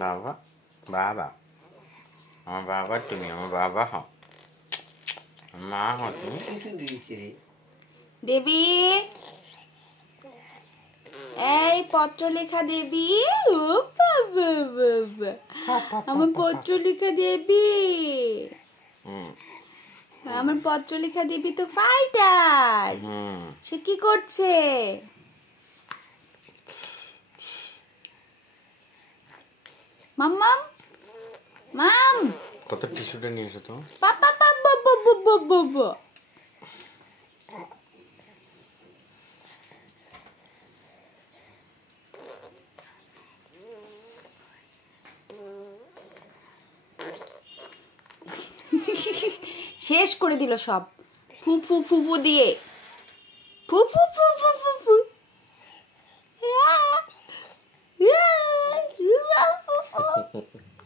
বাবা বাবা আমার বাবা, তুমি আমার বাবা হও, মা হও তুমি। দেবী, এই পত্র লেখা দেবী, ও বাবা বাবা, আমার পত্র লেখা দেবী, আমার পত্র লেখা দেবী তো ফাইটার। সে কি করছে? মাম্মাম মাম, কত টিস্যুটা নিয়ে এসো তো। বাবা বাবা বাবা বাবা, শেষ করে দিল সব, ফু ফু ফু ফু দিয়ে, ফু ফু ফু ফু ফু ফু, ফু ফু ফু।